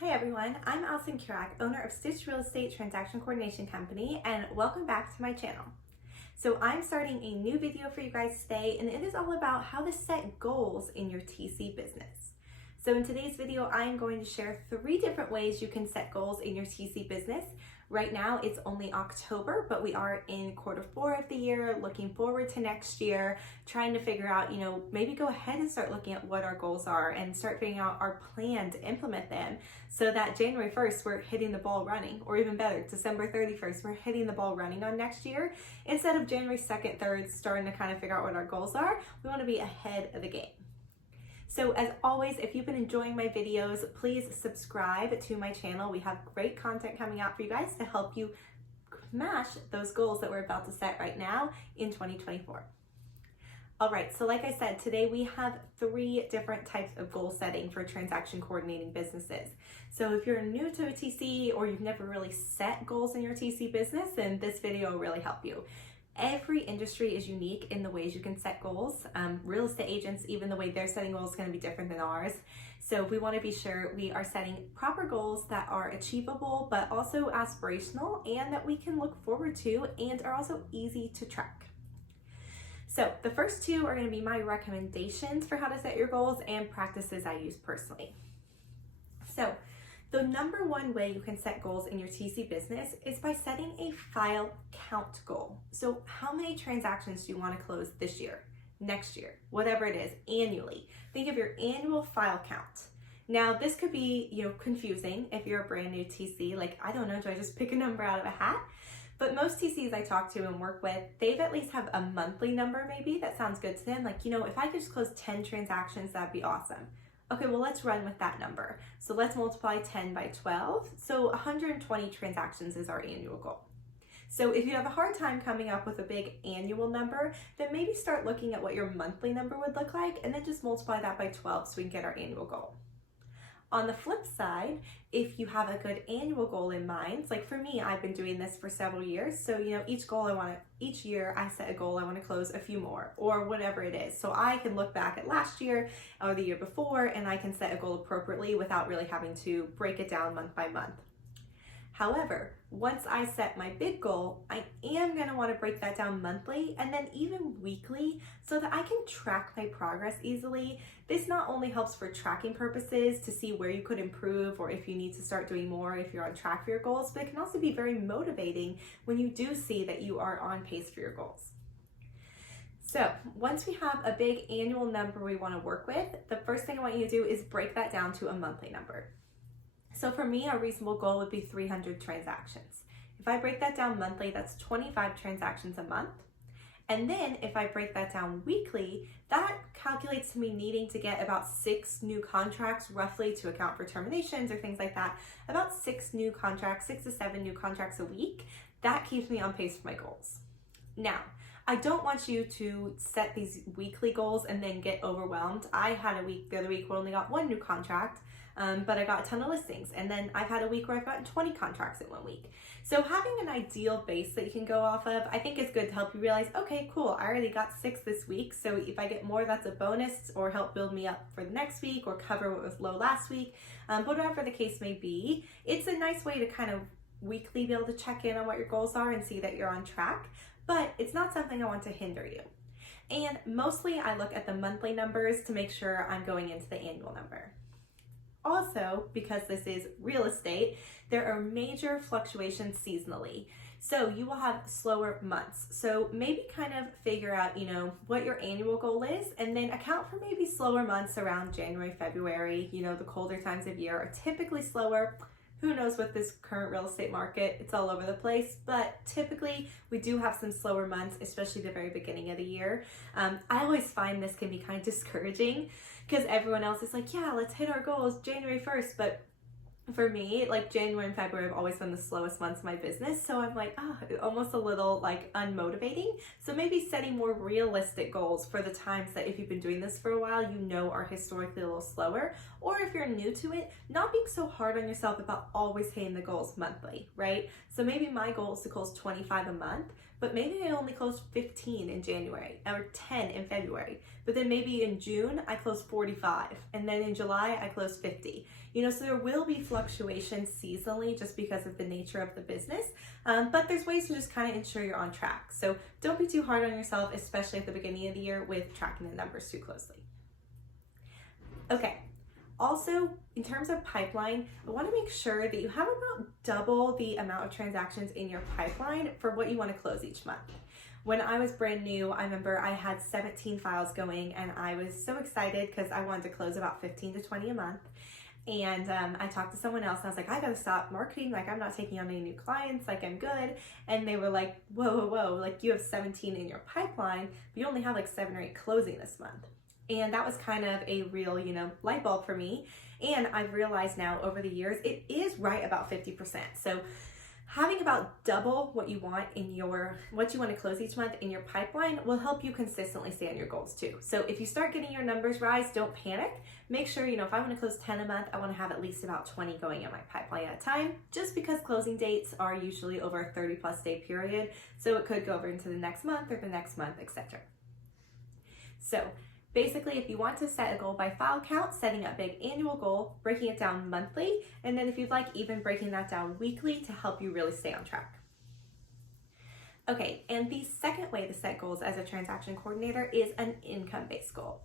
Hi everyone, I'm Allison Kurak, owner of Stitch Real Estate Transaction Coordination Company, and welcome back to my channel. So I'm starting a new video for you guys today, and it is all about how to set goals in your TC business. So in today's video, I'm going to share 3 different ways you can set goals in your TC business. Right now, it's only October, but we are in Q4 of the year, looking forward to next year, trying to figure out, maybe go ahead and start looking at what our goals are and start figuring out our plan to implement them so that January 1st, we're hitting the ball running, or even better, December 31st, we're hitting the ball running on next year. Instead of January 2nd, 3rd, starting to kind of figure out what our goals are, we want to be ahead of the game. So as always, if you've been enjoying my videos, please subscribe to my channel. We have great content coming out for you guys to help you smash those goals that we're about to set right now in 2024. All right, so like I said, today we have 3 different types of goal setting for transaction coordinating businesses. So if you're new to a TC or you've never really set goals in your TC business, then this video will really help you. Every industry is unique in the ways you can set goals. Real estate agents, even the way they're setting goals is going to be different than ours. So we want to be sure we are setting proper goals that are achievable, but also aspirational, and that we can look forward to and are also easy to track. So the first 2 are going to be my recommendations for how to set your goals and practices I use personally. So the number 1 way you can set goals in your TC business is by setting a file count goal. So how many transactions do you want to close this year, next year, whatever it is, annually? Think of your annual file count. Now this could be, confusing if you're a brand new TC, like, I don't know, do I just pick a number out of a hat? But most TCs I talk to and work with, they've at least have a monthly number maybe that sounds good to them. Like, if I could just close 10 transactions, that'd be awesome. Okay, well, let's run with that number. So let's multiply 10 by 12. So 120 transactions is our annual goal. So if you have a hard time coming up with a big annual number, then maybe start looking at what your monthly number would look like and then just multiply that by 12 so we can get our annual goal. On the flip side, if you have a good annual goal in mind, like for me, I've been doing this for several years. So, each year I set a goal, I want to close a few more or whatever it is. So I can look back at last year or the year before and I can set a goal appropriately without really having to break it down month by month. However, once I set my big goal, I am going to want to break that down monthly and then even weekly so that I can track my progress easily. This not only helps for tracking purposes to see where you could improve or if you need to start doing more if you're on track for your goals, but it can also be very motivating when you do see that you are on pace for your goals. So once we have a big annual number we want to work with, the first thing I want you to do is break that down to a monthly number. So for me, a reasonable goal would be 300 transactions. If I break that down monthly, that's 25 transactions a month. And then if I break that down weekly, that calculates to me needing to get about 6 new contracts roughly to account for terminations or things like that. About 6 new contracts, 6 to 7 new contracts a week. That keeps me on pace for my goals. Now, I don't want you to set these weekly goals and then get overwhelmed. I had a week the other week where I only got 1 new contract. But I got a ton of listings, and then I've had a week where I've gotten 20 contracts in 1 week. So having an ideal base that you can go off of, I think is good to help you realize, okay, cool, I already got 6 this week, so if I get more, that's a bonus, or help build me up for the next week, or cover what was low last week. But whatever the case may be, it's a nice way to kind of weekly be able to check in on what your goals are and see that you're on track, but it's not something I want to hinder you. And mostly I look at the monthly numbers to make sure I'm going into the annual number. Also, because this is real estate, there are major fluctuations seasonally. So you will have slower months. So maybe kind of figure out, what your annual goal is and then account for maybe slower months around January, February. The colder times of year are typically slower. Who knows with this current real estate market, it's all over the place, but typically we do have some slower months, especially the very beginning of the year. I always find this can be kind of discouraging because everyone else is like, yeah, let's hit our goals January 1st, but for me, like January and February have always been the slowest months of my business. So I'm like, almost a little like unmotivating. So maybe setting more realistic goals for the times that if you've been doing this for a while, are historically a little slower. Or if you're new to it, not being so hard on yourself about always hitting the goals monthly, right? So maybe my goal is to close 25 a month, but maybe I only close 15 in January or 10 in February. But then maybe in June, I close 45. And then in July, I close 50. So there will be fluctuations fluctuation seasonally just because of the nature of the business, but there's ways to just kind of ensure you're on track. So don't be too hard on yourself, especially at the beginning of the year with tracking the numbers too closely. Okay. Also, in terms of pipeline, I want to make sure that you have about double the amount of transactions in your pipeline for what you want to close each month. When I was brand new, I remember I had 17 files going and I was so excited because I wanted to close about 15 to 20 a month. And I talked to someone else and I was like, I gotta stop marketing. Like, I'm not taking on any new clients. Like, I'm good. And they were like, whoa. Like, you have 17 in your pipeline, but you only have like 7 or 8 closing this month. And that was kind of a real, light bulb for me. And I've realized now over the years, it is right about 50%. So having about double what you want what you want to close each month in your pipeline will help you consistently stay on your goals too. So if you start getting your numbers rise, don't panic. Make sure, if I want to close 10 a month, I want to have at least about 20 going in my pipeline at a time, just because closing dates are usually over a 30+ day period. So it could go over into the next month or the next month, etc. So basically, if you want to set a goal by file count, setting a big annual goal, breaking it down monthly, and then if you'd like, even breaking that down weekly to help you really stay on track. Okay, and the second way to set goals as a transaction coordinator is an income-based goal.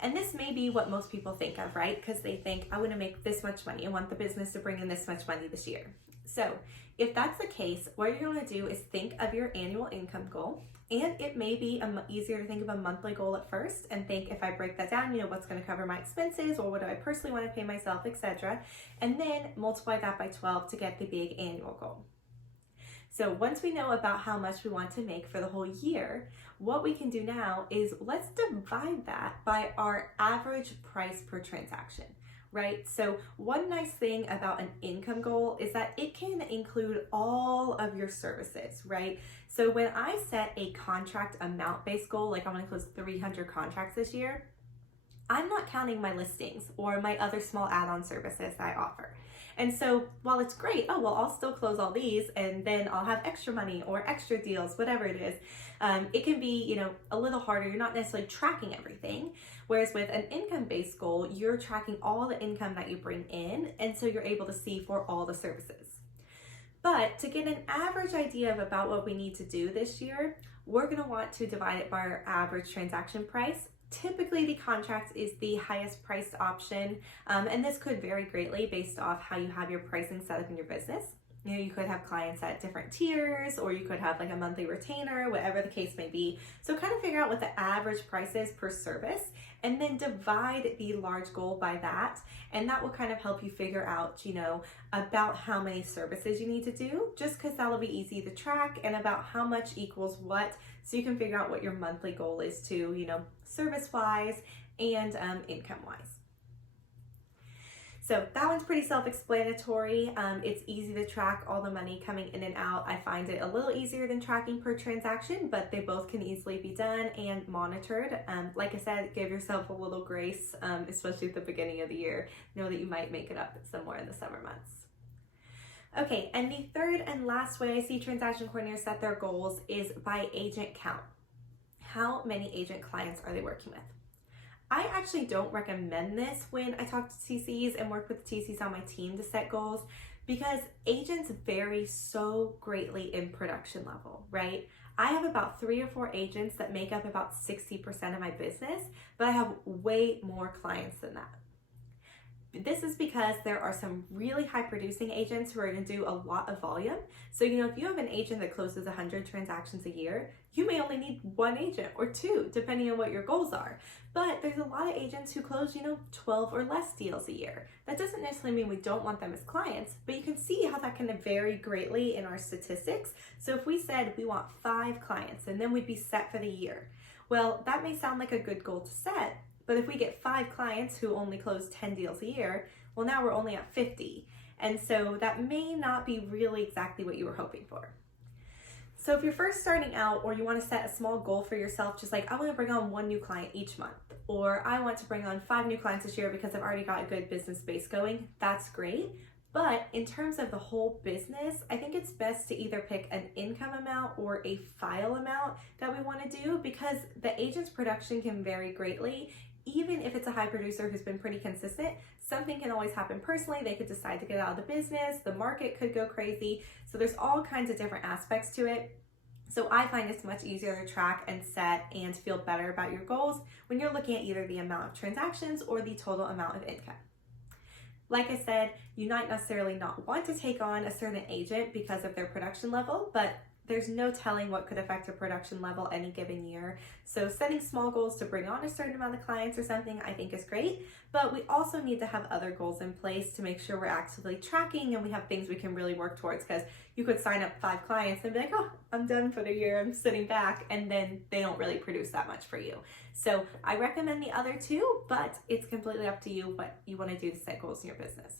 And this may be what most people think of, right? Because they think, I want to make this much money. I want the business to bring in this much money this year. So if that's the case, what you're going to do is think of your annual income goal. And it may be easier to think of a monthly goal at first and think, if I break that down, what's going to cover my expenses, or what do I personally want to pay myself, etc. And then multiply that by 12 to get the big annual goal. So once we know about how much we want to make for the whole year, what we can do now is let's divide that by our average price per transaction. Right? So one nice thing about an income goal is that it can include all of your services, right? So when I set a contract amount-based goal, like I want to close 300 contracts this year, I'm not counting my listings or my other small add-on services that I offer. And so while it's great, I'll still close all these and then I'll have extra money or extra deals, whatever it is. It can be, a little harder. You're not necessarily tracking everything. Whereas with an income-based goal, you're tracking all the income that you bring in. And so you're able to see for all the services. But to get an average idea of about what we need to do this year, we're going to want to divide it by our average transaction price. Typically, the contract is the highest priced option, and this could vary greatly based off how you have your pricing set up in your business. You could have clients at different tiers, or you could have like a monthly retainer, whatever the case may be. So kind of figure out what the average price is per service, and then divide the large goal by that. And that will kind of help you figure out, about how many services you need to do, just because that'll be easy to track, and about how much equals what. So you can figure out what your monthly goal is too, service-wise and income-wise. So that one's pretty self-explanatory. It's easy to track all the money coming in and out. I find it a little easier than tracking per transaction, but they both can easily be done and monitored. Like I said, give yourself a little grace, especially at the beginning of the year. Know that you might make it up somewhere in the summer months. Okay, and the third and last way I see transaction coordinators set their goals is by agent count. How many agent clients are they working with? I actually don't recommend this when I talk to TCs and work with TCs on my team to set goals, because agents vary so greatly in production level, right? I have about 3 or 4 agents that make up about 60% of my business, but I have way more clients than that. This is because there are some really high producing agents who are going to do a lot of volume. So, if you have an agent that closes 100 transactions a year, you may only need 1 agent or 2, depending on what your goals are. But there's a lot of agents who close, 12 or less deals a year. That doesn't necessarily mean we don't want them as clients, but you can see how that can vary greatly in our statistics. So if we said we want 5 clients and then we'd be set for the year, well, that may sound like a good goal to set. But if we get 5 clients who only close 10 deals a year, well, now we're only at 50. And so that may not be really exactly what you were hoping for. So if you're first starting out, or you want to set a small goal for yourself, just like I want to bring on 1 new client each month, or I want to bring on 5 new clients this year because I've already got a good business base going, that's great. But in terms of the whole business, I think it's best to either pick an income amount or a file amount that we want to do, because the agent's production can vary greatly, even if it's a high producer who's been pretty consistent, something can always happen personally. They could decide to get out of the business, the market could go crazy. So there's all kinds of different aspects to it. So I find it's much easier to track and set and feel better about your goals when you're looking at either the amount of transactions or the total amount of income. Like I said, you might necessarily not want to take on a certain agent because of their production level, but there's no telling what could affect a production level any given year. So setting small goals to bring on a certain amount of clients or something I think is great, but we also need to have other goals in place to make sure we're actively tracking and we have things we can really work towards, because you could sign up 5 clients and be like, oh, I'm done for the year, I'm sitting back, and then they don't really produce that much for you. So I recommend the other 2, but it's completely up to you what you want to do to set goals in your business.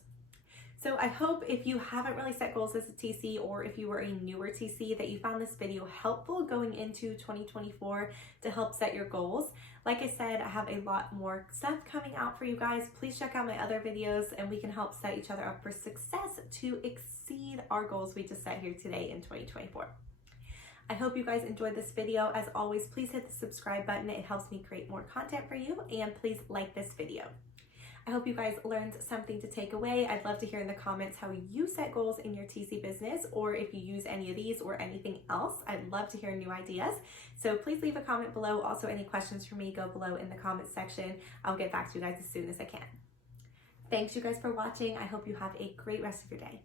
So I hope if you haven't really set goals as a TC, or if you were a newer TC, that you found this video helpful going into 2024 to help set your goals. Like I said, I have a lot more stuff coming out for you guys. Please check out my other videos and we can help set each other up for success to exceed our goals we just set here today in 2024. I hope you guys enjoyed this video. As always, please hit the subscribe button. It helps me create more content for you, and please like this video. I hope you guys learned something to take away. I'd love to hear in the comments how you set goals in your TC business, or if you use any of these or anything else. I'd love to hear new ideas. So please leave a comment below. Also, any questions for me, go below in the comment section. I'll get back to you guys as soon as I can. Thanks you guys for watching. I hope you have a great rest of your day.